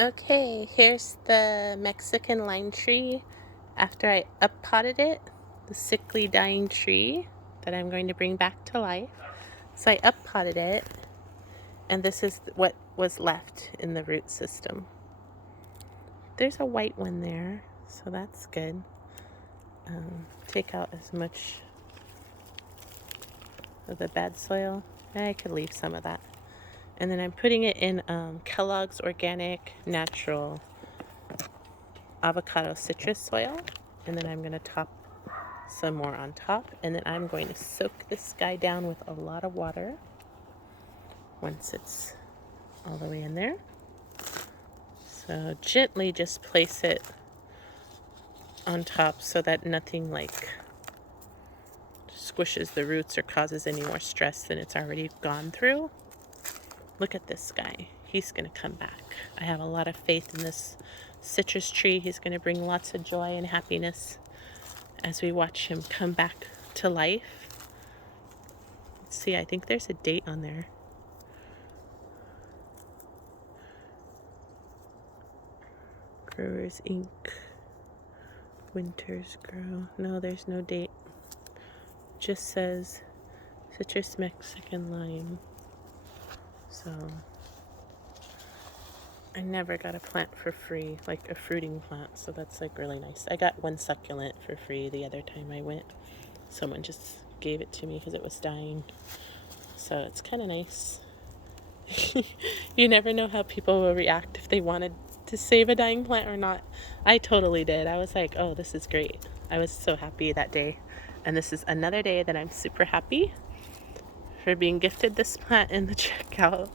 Okay, here's the Mexican lime tree after I uppotted it, the sickly dying tree that I'm going to bring back to life. So I uppotted it, and this is what was left in the root system. There's a white one there, so that's good. Take out as much of the bad soil. I could leave some of that. And then I'm putting it in Kellogg's Organic Natural Avocado Citrus Soil. And then I'm going to top some more on top. And then I'm going to soak this guy down with a lot of water once it's all the way in there. So gently just place it on top so that nothing like squishes the roots or causes any more stress than it's already gone through. Look at this guy. He's going to come back. I have a lot of faith in this citrus tree. He's going to bring lots of joy and happiness as we watch him come back to life. Let's see, I think there's a date on there. Growers Inc. Winters Grow. No, there's no date. Just says Citrus Mexican Lime. So I never got a plant for free, like a fruiting plant, so that's like really nice. I got one succulent for free the other time I went. Someone just gave it to me because it was dying. So it's kind of nice. You never know how people will react if they wanted to save a dying plant or not. I totally did. I was like, oh, this is great. I was so happy that day. And this is another day that I'm super happy for being gifted this plant in the checkout.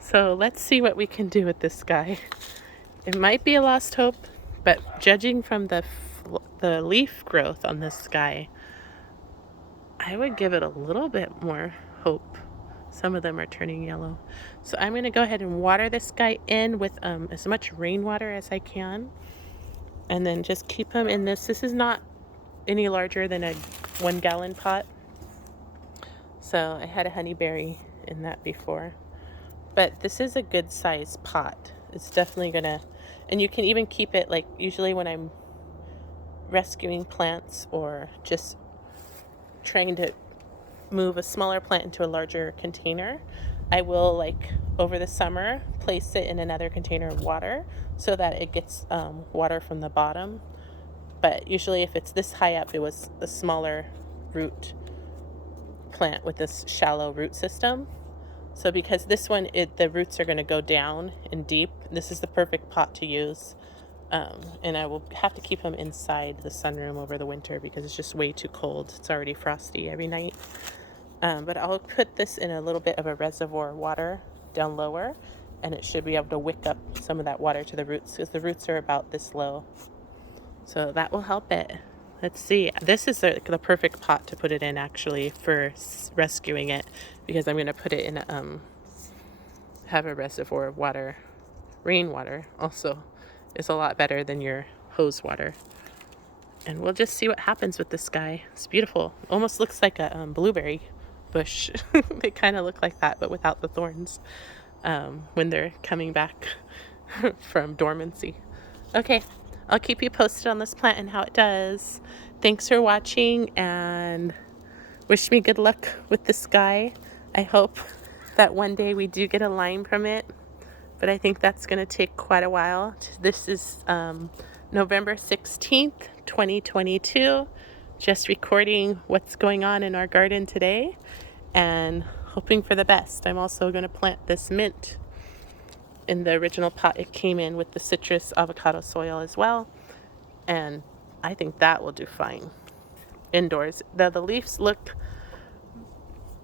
So let's see what we can do with this guy. It might be a lost hope, but judging from the leaf growth on this guy, I would give it a little bit more hope. Some of them are turning yellow. So I'm going to go ahead and water this guy in with as much rainwater as I can. And then just keep him in this. This is not any larger than a 1 gallon pot. So I had a honeyberry in that before. But this is a good size pot. It's definitely going to, and you can even keep it like usually when I'm rescuing plants or just trying to move a smaller plant into a larger container, I will like over the summer place it in another container of water so that it gets water from the bottom. But usually if it's this high up, it was a smaller root plant with this shallow root system. So because this one, the roots are going to go down and deep, this is the perfect pot to use. And I will have to keep them inside the sunroom over the winter because it's just way too cold. It's already frosty every night. But I'll put this in a little bit of a reservoir water down lower, and it should be able to wick up some of that water to the roots because the roots are about this low. So that will help it. Let's see. This is the perfect pot to put it in actually for rescuing it because I'm going to put it in have a reservoir of water. Rainwater also is a lot better than your hose water. And we'll just see what happens with this guy. It's beautiful. Almost looks like a blueberry bush. They kind of look like that, but without the thorns when they're coming back from dormancy. Okay, I'll keep you posted on this plant and how it does. Thanks for watching and wish me good luck with this guy. I hope that one day we do get a lime from it, but I think that's going to take quite a while. This is November 16th, 2022. Just recording what's going on in our garden today and hoping for the best. I'm also going to plant this mint in the original pot it came in with the citrus avocado soil as well. And I think that will do fine indoors. The leaves look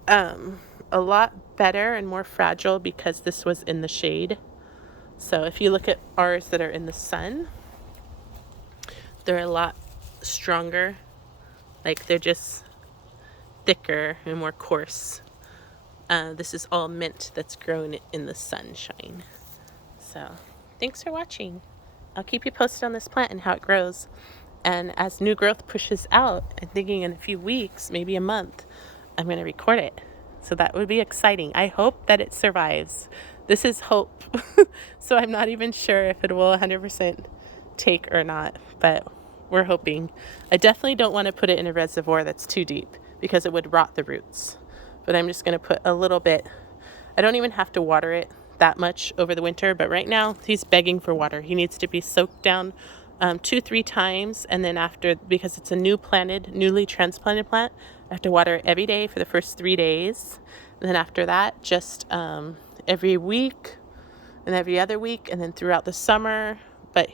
a lot better and more fragile because this was in the shade. So if you look at ours that are in the sun, they're a lot stronger. Like they're just thicker and more coarse. This is all mint that's grown in the sunshine. So thanks for watching. I'll keep you posted on this plant and how it grows. And as new growth pushes out, I'm thinking in a few weeks, maybe a month, I'm going to record it. So that would be exciting. I hope that it survives. This is hope. So I'm not even sure if it will 100% take or not, but we're hoping. I definitely don't want to put it in a reservoir that's too deep because it would rot the roots. But I'm just going to put a little bit. I don't even have to water it that much over the winter, but right now he's begging for water. He needs to be soaked down 2-3 times, and then after, because it's a newly transplanted plant, I have to water it every day for the first 3 days. And then after that, just every week and every other week, and then throughout the summer. But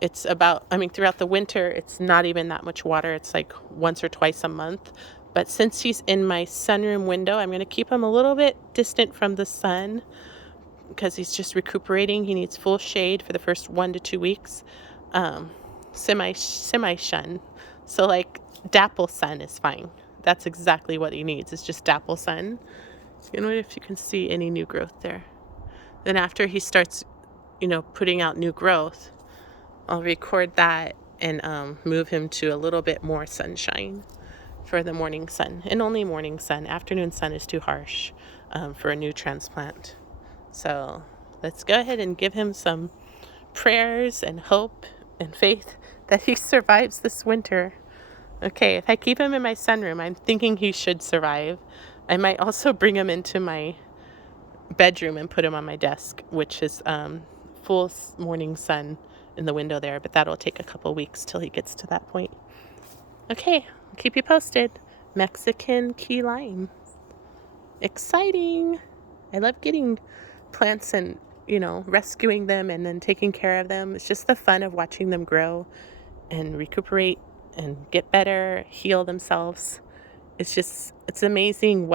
it's about, throughout the winter, it's not even that much water. It's like once or twice a month. But since he's in my sunroom window, I'm going to keep him a little bit distant from the sun because he's just recuperating. He needs full shade for the first 1 to 2 weeks. Semi shun. So like dapple sun is fine. That's exactly what he needs. It's just dapple sun. You know, if you can see any new growth there. Then after he starts, putting out new growth, I'll record that and move him to a little bit more sunshine for the morning sun, and only morning sun. Afternoon sun is too harsh for a new transplant. So let's go ahead and give him some prayers and hope and faith that he survives this winter. Okay, if I keep him in my sunroom, I'm thinking he should survive. I might also bring him into my bedroom and put him on my desk, which is full morning sun in the window there, but that'll take a couple weeks till he gets to that point. Okay, I'll keep you posted. Mexican key lime. Exciting. I love getting plants and, rescuing them and then taking care of them. It's just the fun of watching them grow and recuperate and get better, heal themselves. It's amazing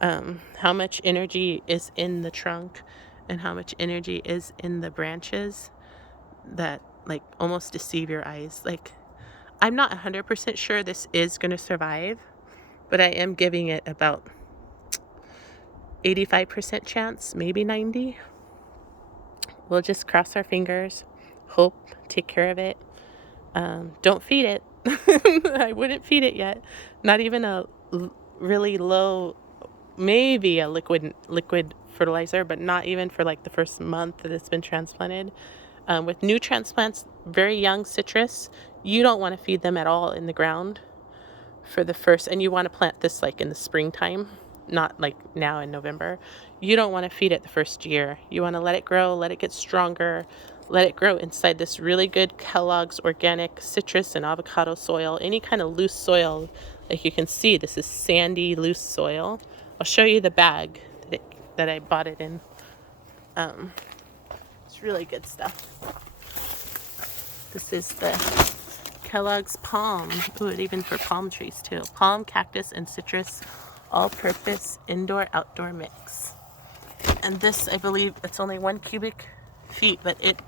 how much energy is in the trunk and how much energy is in the branches that like almost deceive your eyes. Like, I'm not 100% sure this is going to survive, but I am giving it about 85% chance, maybe 90. We'll just cross our fingers, hope, take care of it. Don't feed it. I wouldn't feed it yet. Not even a really low, maybe a liquid fertilizer, but not even for like the first month that it's been transplanted. With new transplants, very young citrus, you don't want to feed them at all in the ground for the first, and you want to plant this like in the springtime, not like now in November. You don't want to feed it the first year. You want to let it grow, let it get stronger, let it grow inside this really good Kellogg's organic citrus and avocado soil, any kind of loose soil. Like you can see, this is sandy, loose soil. I'll show you the bag that I bought it in. It's really good stuff. This is the Kellogg's Palm. Ooh, even for palm trees too. Palm, cactus, and citrus all-purpose indoor-outdoor mix. And this, I believe, it's only 1 cubic feet, but it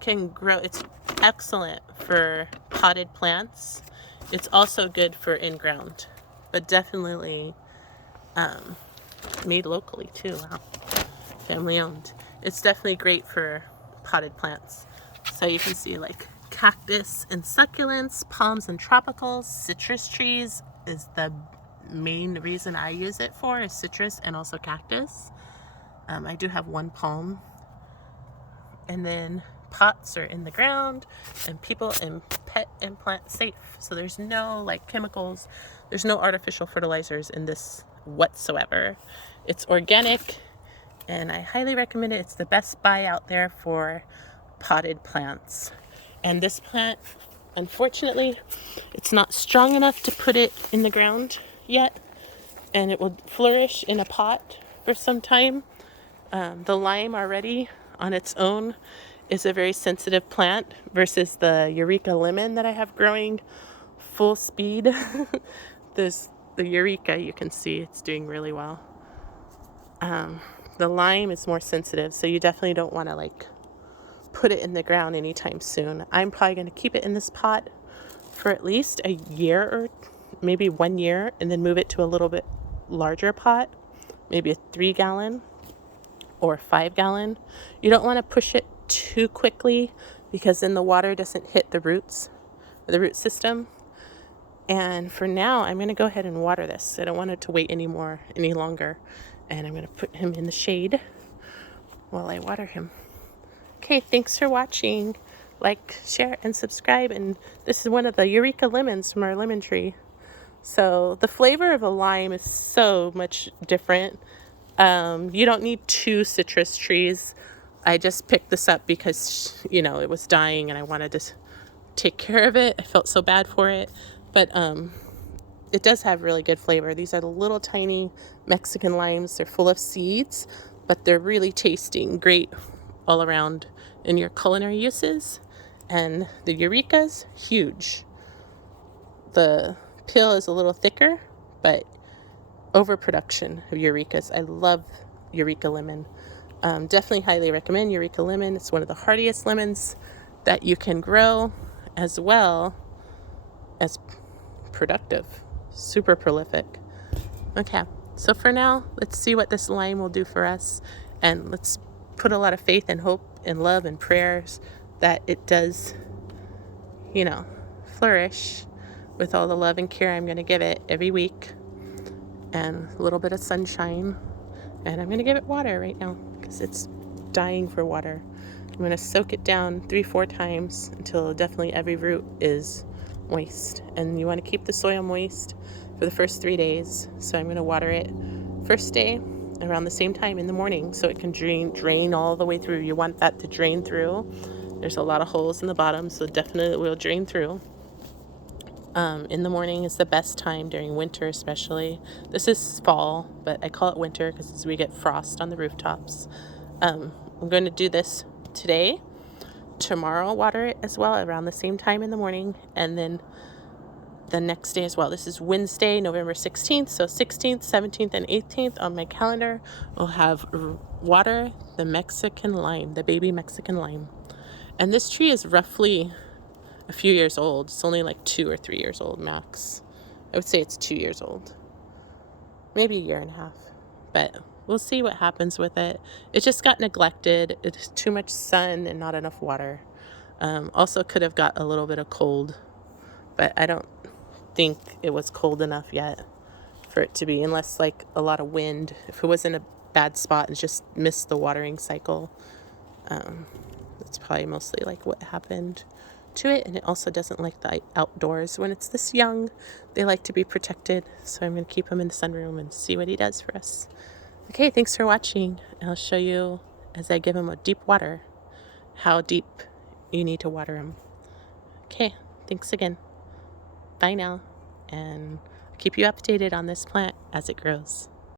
can grow. It's excellent for potted plants. It's also good for in-ground, but definitely made locally too. Wow. Family owned. It's definitely great for potted plants. So you can see like cactus and succulents, palms and tropicals, citrus trees is the main reason I use it for, is citrus and also cactus. I do have 1 palm. And then pots are in the ground, and people and pet and plant safe. So there's no like chemicals, there's no artificial fertilizers in this whatsoever. It's organic, and I highly recommend it. It's the best buy out there for potted plants. And this plant, unfortunately, it's not strong enough to put it in the ground yet, and it will flourish in a pot for some time. The lime already on its own is a very sensitive plant versus the Eureka lemon that I have growing full speed. There's the Eureka, you can see it's doing really well. The lime is more sensitive, so you definitely don't want to like put it in the ground anytime soon. I'm probably going to keep it in this pot for at least a year or maybe 1 year, and then move it to a little bit larger pot, maybe a 3-gallon or 5-gallon. You don't want to push it too quickly because then the water doesn't hit the roots, the root system. And for now, I'm going to go ahead and water this. I don't want it to wait any longer. And I'm going to put him in the shade while I water him. Okay, thanks for watching. Like, share, and subscribe. And this is one of the Eureka lemons from our lemon tree. So the flavor of a lime is so much different. You don't need 2 citrus trees. I just picked this up because, you know, it was dying and I wanted to take care of it. I felt so bad for it. But it does have really good flavor. These are the little tiny Mexican limes. They're full of seeds, but they're really tasting great all around in your culinary uses. And the Eureka's huge. The peel is a little thicker, but overproduction of Eurekas. I love Eureka lemon. Definitely highly recommend Eureka lemon. It's one of the hardiest lemons that you can grow, as well as productive. Super prolific. Okay, so for now, let's see what this lime will do for us, and let's put a lot of faith and hope and love and prayers that it does, you know, flourish with all the love and care I'm going to give it every week, and a little bit of sunshine. And I'm going to give it water right now because it's dying for water. I'm going to soak it down 3-4 times until definitely every root is moist. And you want to keep the soil moist for the first 3 days. So I'm going to water it first day around the same time in the morning so it can drain all the way through. You want that to drain through. There's a lot of holes in the bottom, so definitely it will drain through. In the morning is the best time during winter, especially. This is fall, but I call it winter because we get frost on the rooftops. I'm going to do this today. Tomorrow, water it as well around the same time in the morning, and then the next day as well. This is Wednesday, November 16th, so 16th, 17th, and 18th on my calendar, we'll have water the Mexican lime, the baby Mexican lime. And this tree is roughly a few years old. It's only like 2 or 3 years old max. I would say it's 2 years old. Maybe a year and a half. But we'll see what happens with it. It just got neglected. It's too much sun and not enough water. Also could have got a little bit of cold, but I don't think it was cold enough yet for it to be, unless like a lot of wind. If it was in a bad spot and just missed the watering cycle, that's probably mostly like what happened to it. And it also doesn't like the outdoors when it's this young. They like to be protected, so I'm going to keep him in the sunroom and see what he does for us. Okay, thanks for watching. I'll show you as I give him a deep water how deep you need to water him. Okay, thanks again. Bye now, and keep you updated on this plant as it grows.